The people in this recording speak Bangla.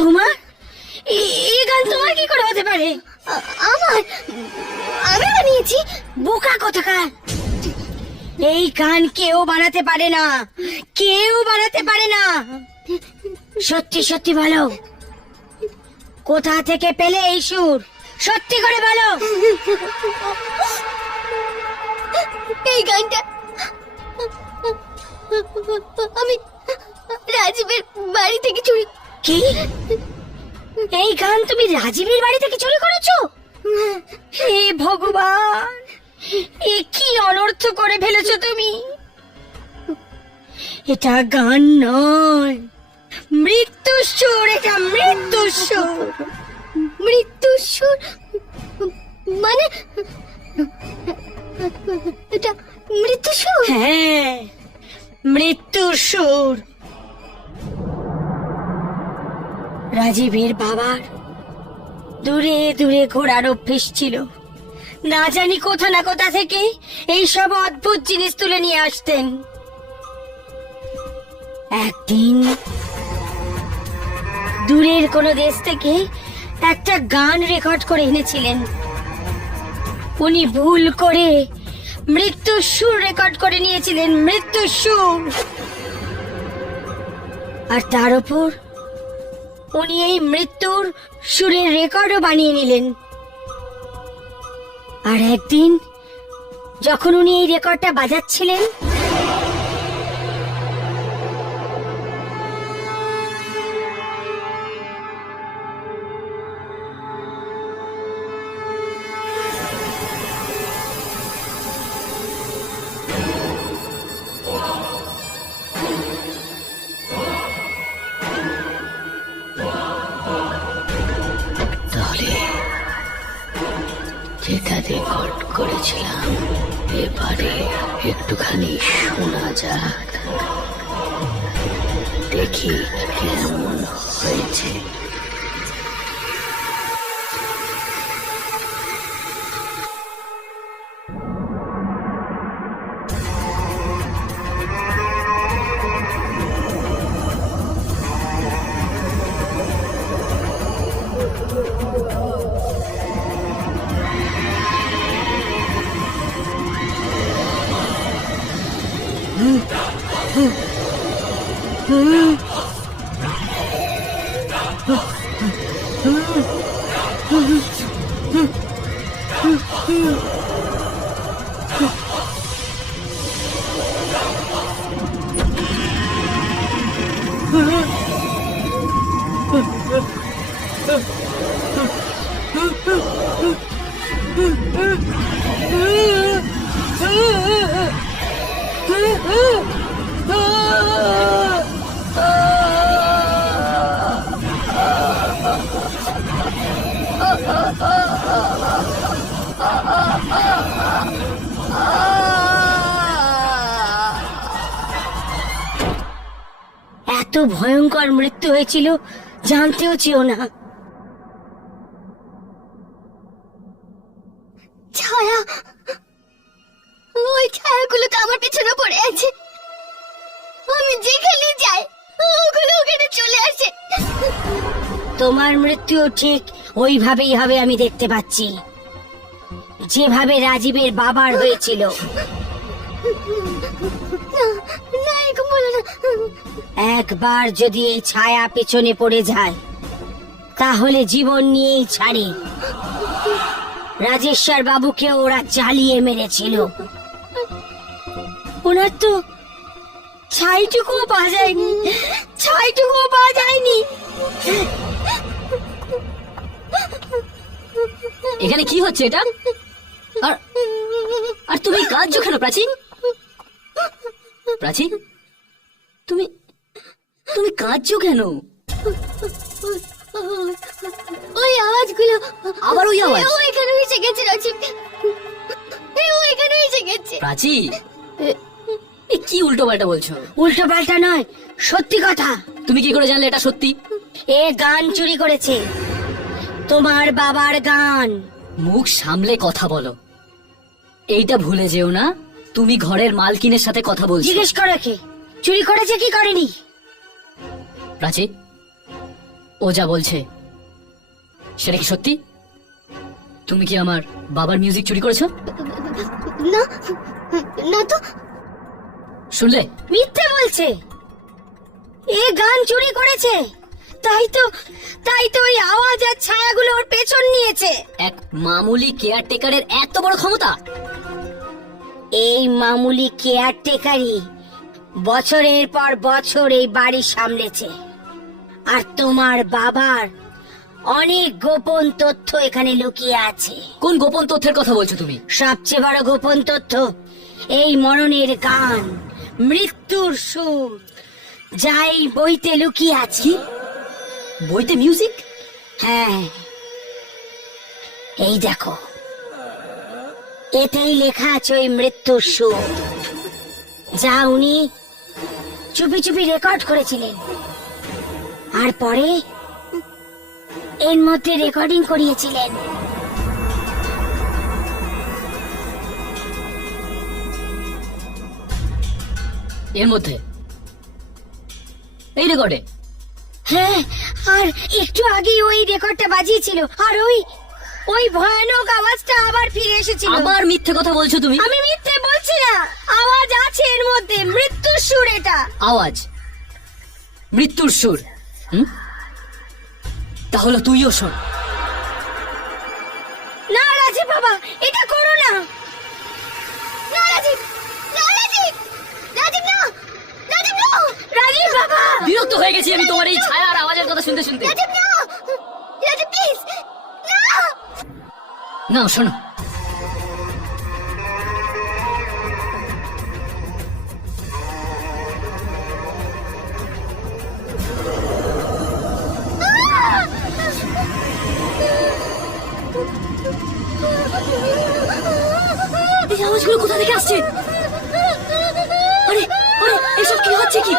তোমার? এই গান তোমার কি করে হতে পারে? আমার আমি বানিয়েছি বোকা এই গান কেউ বানাতে পারে না। কেউ বানাতে পারে না। সত্যি সত্যি বলো। কোথা থেকে পেলে এই সুর? সত্যি করে বলো। এই গানটা আমি রাজীবের বাড়ি থেকে চুরি কি? এই গান তুমি রাজীবের বাড়ি থেকে চুরি করেছ? হে ভগবান, এ কি অনর্থ করে ফেলেছো তুমি? এটা গান নয়। মৃত্যুর সুর এটা মৃত্যুর সুর মানে এটা মৃত্যু সুর হ্যাঁ মৃত্যুর সুর রাজীবের বাবার। দূরে দূরে ঘোরার অভ্যেস ছিল। না জানি কোথা না কোথা থেকে এই সব অদ্ভুত জিনিস তুলে নিয়ে আসতেন। একদিন দূরের কোনো দেশ থেকে একটা গান রেকর্ড করে এনেছিলেন। উনি ভুল করে মৃত্যুর সুর রেকর্ড করে নিয়েছিলেন মৃত্যুর সুর। আর তার উপর উনি এই মৃত্যুর সুরের রেকর্ডও বানিয়ে নিলেন। আর একদিন যখন উনি এই রেকর্ডটা বাজাচ্ছিলেন রেকর্ড করেছিলাম। এবারে একটুখানি শোনা যাক। দেখি কেমন হয়েছে। ভয়ঙ্কর মৃত্যু হয়েছিল জানতেও চেও না। ছায়া ওই ছায়াগুলো তো আমার পেছনে পড়ে আছে। আমি যেখানে যাই ওগুলো ওখানে চলে আসে। তোমার মৃত্যুও ঠিক ওইভাবেই হবে আমি দেখতে পাচ্ছি। যেভাবে রাজীবের বাবার হয়েছিল। না না এরকম বলো না। একবার যদি এই ছায়া পেছনে পড়ে যায়, তাহলে জীবন নিয়েই ছাড়ে। রাজেশ্বর বাবুকে ওরা চালিয়ে মেরেছিল। ওনার তো ছাইটুকুও পাওয়া যায়নি, ছাইটুকুও পাওয়া যায়নি। এখানে কি হচ্ছে এটা? আর আর তুমি কাঁদছো কেন, প্রাচীন? প্রাচীন, তুমি তুমি কাঁদছো কেন? ওই আওয়াজগুলো আবার ওই আওয়াজ? ও এখানে এসে গেছে এ, ও এখানে এসে গেছে। প্রাচী কি উল্টো পাল্টা বলছো? উল্টো পাল্টা নয় সত্যি কথা। তুমি কি করে জানলে এটা সত্যি? এ গান চুরি করেছে। তোমার বাবার গান। মুখ সামলে কথা বলো। এইটা ভুলে যেও না তুমি ঘরের মালকিনের সাথে কথা বলছো। জিজ্ঞেস করো কি? চুরি করেছে কি করেনি? প্রাচী ও যা বলছে সেটা কি সত্যি? তুমি কি আমার বাবার মিউজিক চুরি করেছ? না না তো। শুনলে? মিথ্যে বলছে। এ গান চুরি করেছে। তাই তো তাই তো ওই আওয়াজ আর ছায়াগুলো ওর পেছন নিয়েছে। এক মামুলি কেয়ারটেকারের এত বড় ক্ষমতা? এই মামুলি কেয়ারটেকারই বছরের পর বছর এই বাড়ি সামলেছে। আর তোমার বাবার অনেক গোপন তথ্য এখানে লুকিয়ে আছে। কোন গোপন তথ্যের কথা বলছো তুমি? সবচেয়ে বড় গোপন তথ্য এই মরণের গান মৃত্যুর সুর যাই বইতে লুকিয়ে আছে। বইতে মিউজিক হ্যাঁ। এই দেখো এতেই লেখা আছে ওই মৃত্যুর সুর যা উনি চুপি চুপি রেকর্ড করেছিলেন। আর পরে এর মধ্যে রেকর্ডিং করিয়েছিলেন। এর মধ্যে? এই রেকর্ডে হ্যাঁ আর একটু আগেই ওই রেকর্ডটা বাজিয়েছিল আর ওই ওই ভয়ানক আওয়াজটা আবার ফিরে এসেছিল। আবার মিথ্যে কথা বলছো তুমি? আমি মিথ্যে বলছি না আওয়াজ আছে এর মধ্যে মৃত্যুর সুর এটা। আওয়াজ। মৃত্যুর সুর। হুম? তাহলে তুইও শোন। না রাজীব বাবা এটা করো না। না রাজীব না রাজীব রাজীব না রাজীব না রাজীব বাবা। বিরক্ত হয়ে গেছি আমি তোমার এই ছায়া আর আওয়াজের কথা শুনতে শুনতে। রাজীব না রাজীব প্লিজ না। না শোনো। আসছে। আরে আরে এসব কি হচ্ছে কি?